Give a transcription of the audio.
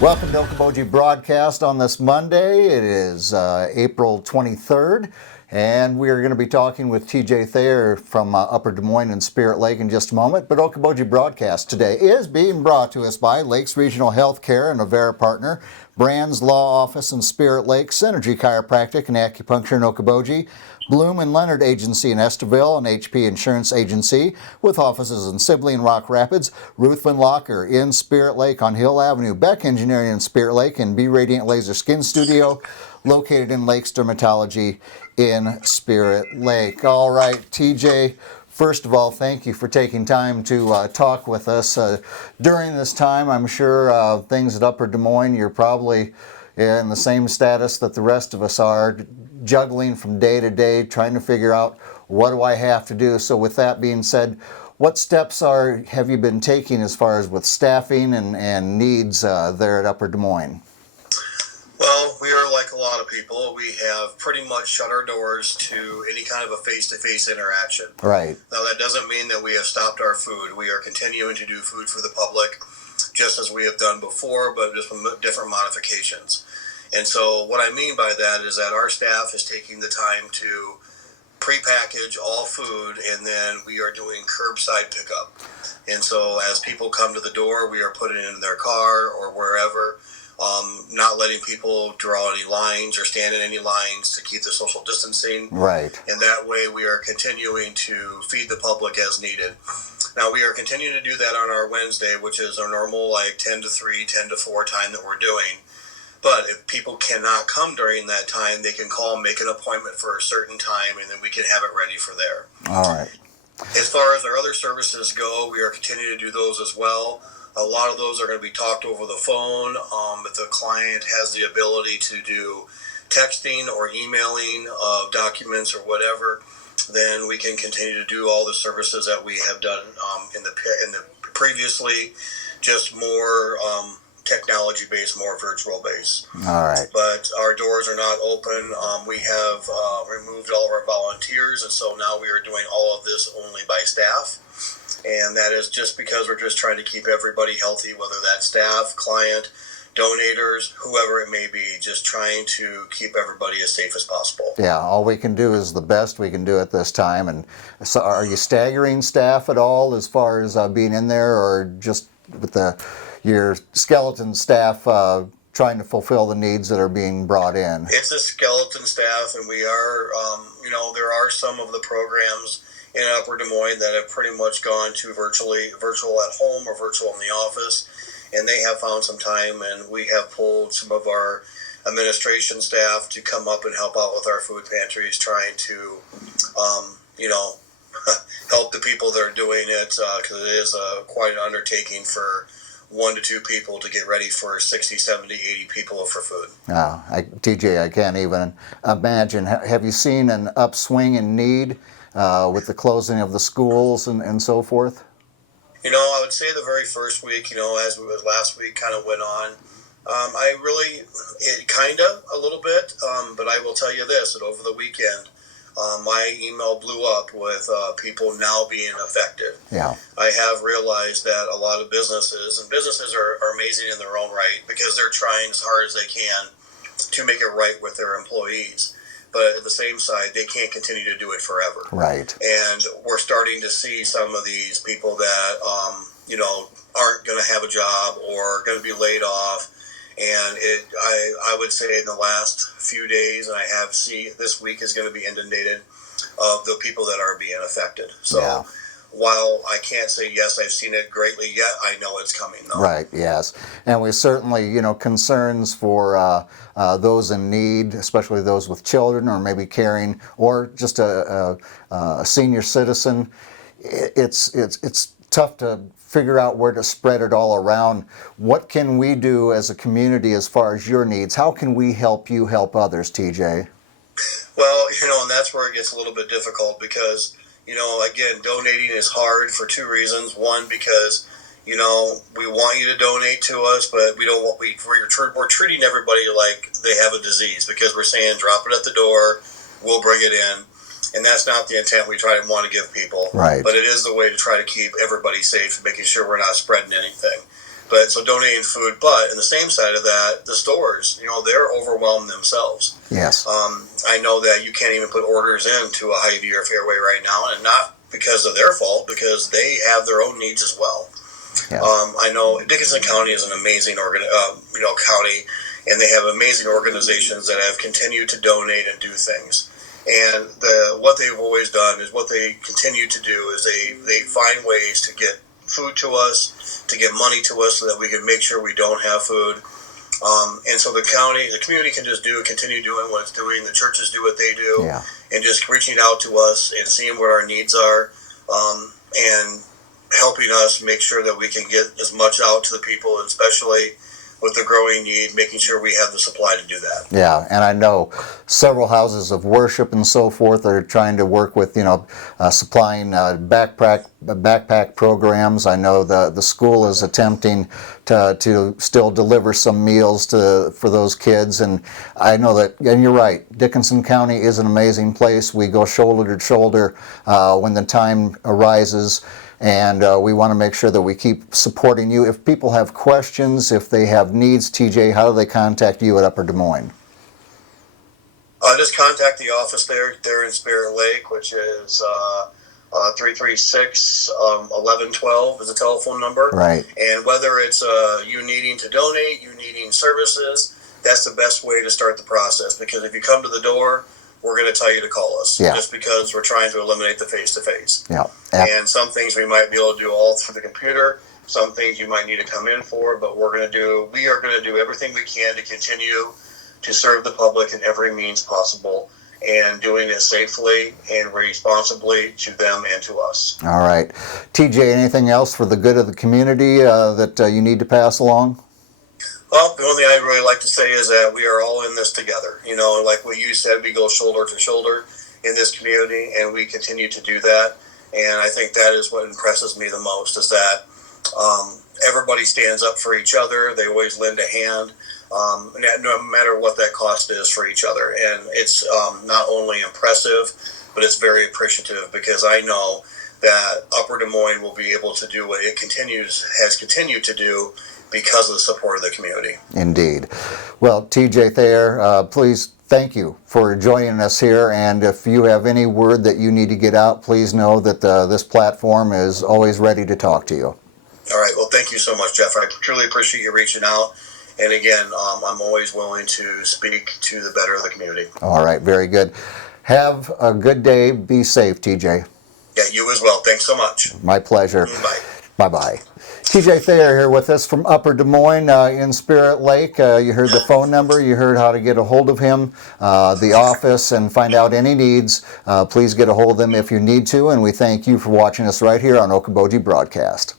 Welcome to Okoboji Broadcast on this Monday. It is April 23rd, and we are going to be talking with TJ Thayer from Upper Des Moines and Spirit Lake in just a moment. But Okoboji Broadcast today is being brought to us by Lakes Regional Healthcare and Avera Partner, Brand's Law Office in Spirit Lake, Synergy Chiropractic and Acupuncture in Okoboji, Bloom and Leonard Agency in Esteville, and HP Insurance Agency with offices in Sibley and Rock Rapids, Ruthven Locker in Spirit Lake on Hill Avenue, Beck Engineering in Spirit Lake, and B Radiant Laser Skin Studio located in Lakes Dermatology in Spirit Lake. All right, TJ, first of all, thank you for taking time to talk with us. During this time, I'm sure things at Upper Des Moines, you're probably in the same status that the rest of us are, juggling from day to day, trying to figure out what do I have to do. So with that being said, what steps have you been taking as far as with staffing and needs there at Upper Des Moines? Well, we are like a lot of people. We have pretty much shut our doors to any kind of a face-to-face interaction. Right. Now, that doesn't mean that we have stopped our food. We are continuing to do food for the public, just as we have done before, but just with different modifications. And so what I mean by that is that our staff is taking the time to pre-package all food, and then we are doing curbside pickup. And so as people come to the door, we are putting it in their car or wherever, not letting people draw any lines or stand in any lines to keep the social distancing. Right. And that way we are continuing to feed the public as needed. Now, we are continuing to do that on our Wednesday, which is our normal 10 to 3, 10 to 4 time that we're doing. But if people cannot come during that time, they can call, make an appointment for a certain time, and then we can have it ready for there. All right. As far as our other services go, we are continuing to do those as well. A lot of those are going to be talked over the phone. If the client has the ability to do texting or emailing of documents or whatever, then we can continue to do all the services that we have done in the previously, just more technology-based, more virtual-based. All right. But our doors are not open. We have removed all of our volunteers, and so now we are doing all of this only by staff. And that is just because we're just trying to keep everybody healthy, whether that's staff, client, donators, whoever it may be, just trying to keep everybody as safe as possible. Yeah, all we can do is the best we can do at this time. And so are you staggering staff at all as far as being in there, or just with your skeleton staff trying to fulfill the needs that are being brought in? It's a skeleton staff, and we are, there are some of the programs in Upper Des Moines that have pretty much gone to virtual at home or virtual in the office, and they have found some time, and we have pulled some of our administration staff to come up and help out with our food pantries, trying to, help the people that are doing it, because it is quite an undertaking for 1 to 2 people to get ready for 60, 70, 80 people for food. TJ, I can't even imagine. Have you seen an upswing in need with the closing of the schools and so forth? I would say the very first week, as it was last week kind of went on, a little bit, but I will tell you this, that over the weekend, my email blew up with people now being affected. Yeah. I have realized that a lot of businesses are amazing in their own right, because they're trying as hard as they can to make it right with their employees. But at the same side, they can't continue to do it forever. Right. And we're starting to see some of these people that, aren't going to have a job or going to be laid off. And I would say in the last few days, and I have seen this week is going to be inundated of the people that are being affected. So yeah. While I can't say, yes, I've seen it greatly yet, I know it's coming, though. Right, yes. And we certainly, concerns for those in need, especially those with children or maybe caring, or just a senior citizen. It's tough to figure out where to spread it all around. What can we do as a community as far as your needs? How can we help you help others, TJ? Well, and that's where it gets a little bit difficult, because again, donating is hard for 2 reasons. One, because, we want you to donate to us, but we're treating everybody like they have a disease, because we're saying drop it at the door, we'll bring it in. And that's not the intent we try to want to give people. Right. But it is the way to try to keep everybody safe, making sure we're not spreading anything. But so donating food, but in the same side of that, the stores, they're overwhelmed themselves. Yes. I know that you can't even put orders into a Hy-Vee or Fairway right now, and not because of their fault, because they have their own needs as well. Yeah. I know Dickinson County is an amazing county, and they have amazing organizations that have continued to donate and do things. And what they've always done is what they continue to do is they find ways to get food to us, to get money to us, so that we can make sure we don't have food. And so the community can just continue doing what it's doing. The churches do what they do, Yeah. and just reaching out to us and seeing what our needs are, and helping us make sure that we can get as much out to the people, especially with the growing need, making sure we have the supply to do that. Yeah, and I know several houses of worship and so forth are trying to work with, supplying backpack programs. I know the school is attempting to still deliver some meals for those kids, and I know that, and you're right, Dickinson County is an amazing place. We go shoulder to shoulder when the time arises. And we want to make sure that we keep supporting you. If people have questions, if they have needs, TJ, how do they contact you at Upper Des Moines? Just contact the office there in Spirit Lake, which is 336-1112 is the telephone number. Right. And whether it's you needing to donate, you needing services, that's the best way to start the process. Because if you come to the door, we're going to tell you to call us, yeah. just because we're trying to eliminate the face-to-face. Yeah. And some things we might be able to do all through the computer. Some things you might need to come in for, but we are going to do everything we can to continue to serve the public in every means possible, and doing it safely and responsibly to them and to us. All right. TJ, anything else for the good of the community that you need to pass along? Well, the only thing I'd really like to say is that we are all in this together. Like what you said, we go shoulder to shoulder in this community, and we continue to do that. And I think that is what impresses me the most, is that everybody stands up for each other. They always lend a hand, no matter what that cost is for each other. And it's not only impressive, but it's very appreciative, because I know that Upper Des Moines will be able to do what it has continued to do because of the support of the community. Indeed. Well, TJ Thayer, please, thank you for joining us here, and if you have any word that you need to get out, please know that this platform is always ready to talk to you. All right. Well, thank you so much, Jeff. I truly appreciate you reaching out. And again, I'm always willing to speak to the better of the community. All right. Very good. Have a good day. Be safe, TJ. Yeah, you as well. Thanks so much. My pleasure. Bye. Bye-bye. TJ Thayer here with us from Upper Des Moines in Spirit Lake. You heard the phone number. You heard how to get a hold of him, the office, and find out any needs. Please get a hold of them if you need to. And we thank you for watching us right here on Okoboji Broadcast.